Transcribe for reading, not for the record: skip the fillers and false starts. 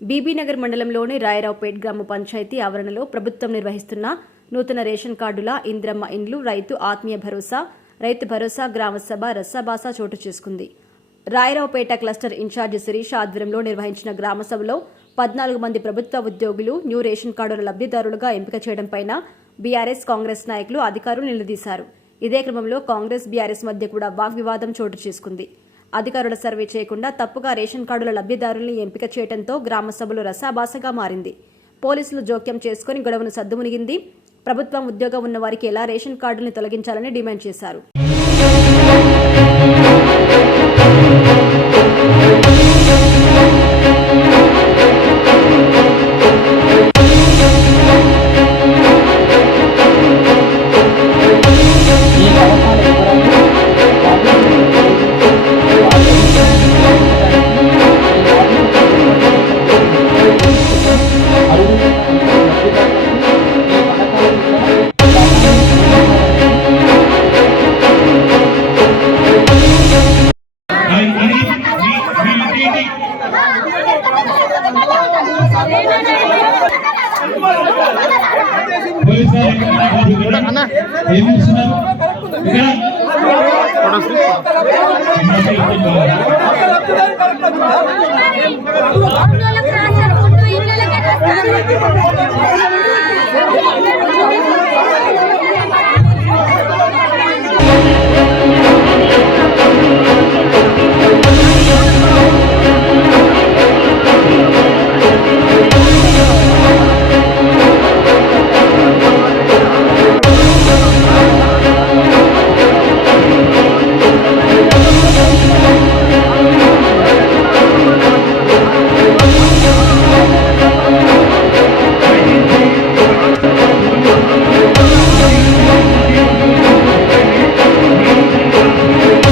బీబీనగర్ మండలంలోని రాయరావుపేట్ గ్రామ పంచాయతీ ఆవరణలో ప్రభుత్వం నిర్వహిస్తున్న నూతన రేషన్ కార్డుల ఇంద్రమ్మ ఇండ్లు రైతు ఆత్మీయ భరోసా రైతు భరోసా గ్రామసభ రసాబాస చోటు చేసుకుంది. రాయరావుపేట క్లస్టర్ ఇన్ఛార్జి శిరీష ఆధ్వర్యంలో నిర్వహించిన గ్రామసభలో 14 మంది ప్రభుత్వ ఉద్యోగులు న్యూ రేషన్ కార్డుల లబ్ధిదారులుగా ఎంపిక చేయడంపై బీఆర్ఎస్ కాంగ్రెస్ నాయకులు అధికారులు నిలదీశారు. ఇదే క్రమంలో కాంగ్రెస్ బీఆర్ఎస్ మధ్య కూడా వాగ్వివాదం చోటు చేసుకుంది. అధికారుల సర్వే చేయకుండా తప్పుగా రేషన్ కార్డుల లబ్ధిదారుల్ని ఎంపిక చేయడంతో గ్రామ సభలు రసాబాసగా మారింది. పోలీసులు జోక్యం చేసుకుని గొడవను సద్దుమునిగింది. ప్రభుత్వం ఉద్యోగం ఉన్న వారికి ఎలా రేషన్ కార్డుల్ని తొలగించాలని డిమాండ్ చేశారు. Gracias.